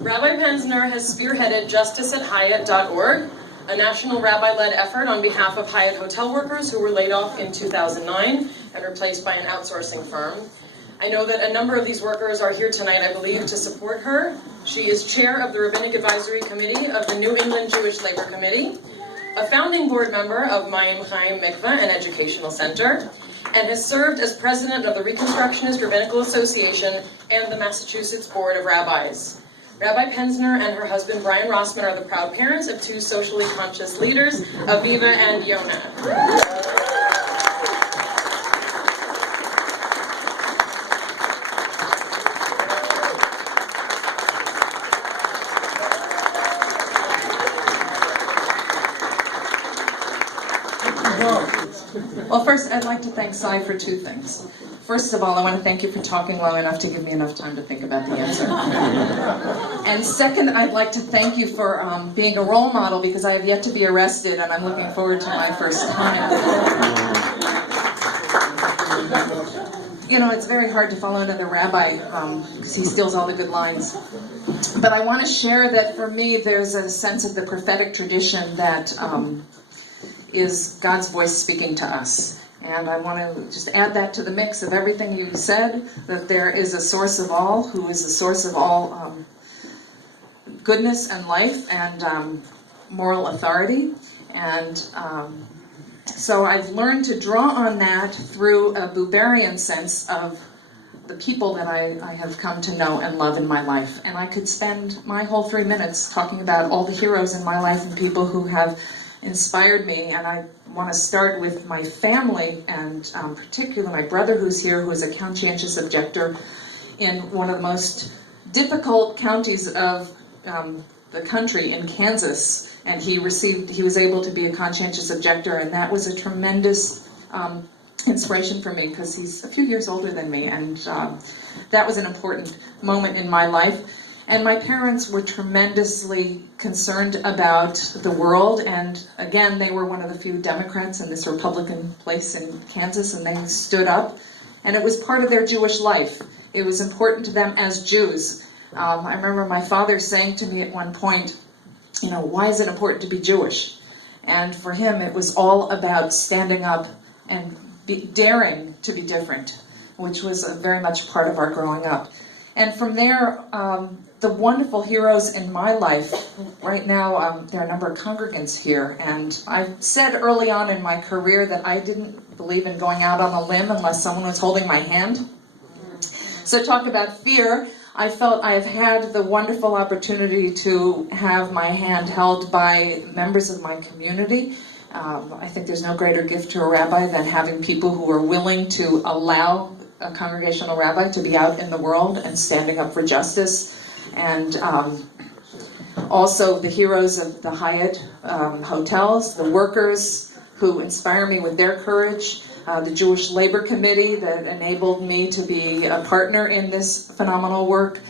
Rabbi Penzner has spearheaded justiceathyatt.org, a national rabbi-led effort on behalf of Hyatt hotel workers who were laid off in 2009 and replaced by an outsourcing firm. I know that a number of these workers are here tonight, I believe, to support her. She is chair of the Rabbinic Advisory Committee of the New England Jewish Labor Committee, a founding board member of Mayim Chaim Mikveh, an educational center, and has served as president of the Reconstructionist Rabbinical Association and the Massachusetts Board of Rabbis. Rabbi Penzner and her husband Brian Rossman are the proud parents of two socially conscious leaders, Aviva and Yonah. Well, first, I'd like to thank Sai for two things. First of all, I want to thank you for talking long enough to give me enough time to think about the answer. And second, I'd like to thank you for being a role model, because I have yet to be arrested, and I'm looking forward to my first time. You know, it's very hard to follow another rabbi because he steals all the good lines. But I want to share that for me, there's a sense of the prophetic tradition that is God's voice speaking to us. And I want to just add that to the mix of everything you said, that there is a source of all, who is the source of all goodness and life and moral authority. And so I've learned to draw on that through a Buberian sense of the people that I have come to know and love in my life. And I could spend my whole 3 minutes talking about all the heroes in my life and people who have inspired me, and I want to start with my family, and particularly my brother who's here, who is a conscientious objector in one of the most difficult counties of the country, in Kansas, and he was able to be a conscientious objector, and that was a tremendous inspiration for me, because he's a few years older than me, and that was an important moment in my life. And my parents were tremendously concerned about the world, and again, they were one of the few Democrats in this Republican place in Kansas, and they stood up, and it was part of their Jewish life. It was important to them as Jews. I remember my father saying to me at one point, you know, why is it important to be Jewish? And for him, it was all about standing up and daring to be different, which was very much part of our growing up. And from there, the wonderful heroes in my life, right now there are a number of congregants here, and I said early on in my career that I didn't believe in going out on a limb unless someone was holding my hand. So talk about fear. I felt I have had the wonderful opportunity to have my hand held by members of my community. I think there's no greater gift to a rabbi than having people who are willing to allow a congregational rabbi to be out in the world and standing up for justice. And also the heroes of the Hyatt hotels, the workers who inspire me with their courage, the Jewish Labor Committee that enabled me to be a partner in this phenomenal work,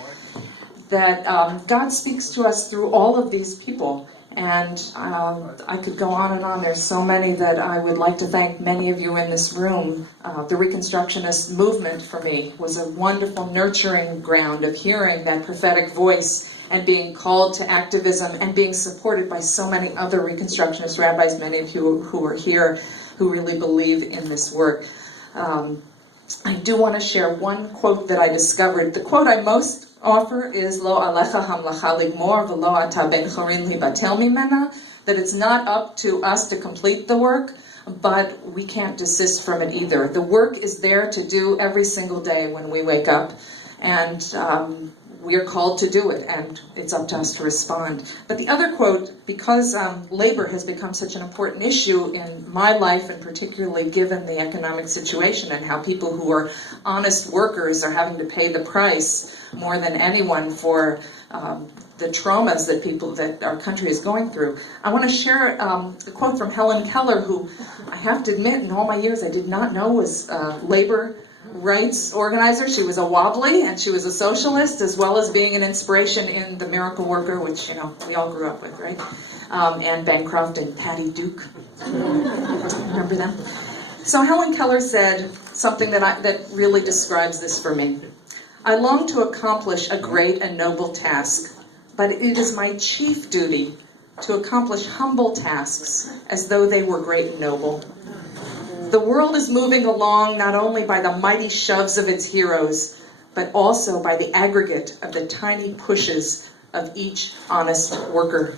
that God speaks to us through all of these people. And I could go on and on. There's so many that I would like to thank many of you in this room. The Reconstructionist movement for me was a wonderful nurturing ground of hearing that prophetic voice and being called to activism and being supported by so many other Reconstructionist rabbis, many of you who are here, who really believe in this work. I do want to share one quote that I discovered. The quote I most offer is Lo alecha hamlacha ligmor v'lo ata ben chorin libatel mimena, that it's not up to us to complete the work, but we can't desist from it either. The work is there to do every single day when we wake up, and we are called to do it, and it's up to us to respond. But the other quote, because labor has become such an important issue in my life, and particularly given the economic situation and how people who are honest workers are having to pay the price more than anyone for the traumas that our country is going through. I want to share a quote from Helen Keller, who I have to admit in all my years I did not know was labor rights organizer. She was a wobbly, and she was a socialist, as well as being an inspiration in The Miracle Worker, which, you know, we all grew up with, right? Anne Bancroft and Patty Duke. Remember them? So Helen Keller said something that really describes this for me. I long to accomplish a great and noble task, but it is my chief duty to accomplish humble tasks as though they were great and noble. The world is moving along not only by the mighty shoves of its heroes, but also by the aggregate of the tiny pushes of each honest worker.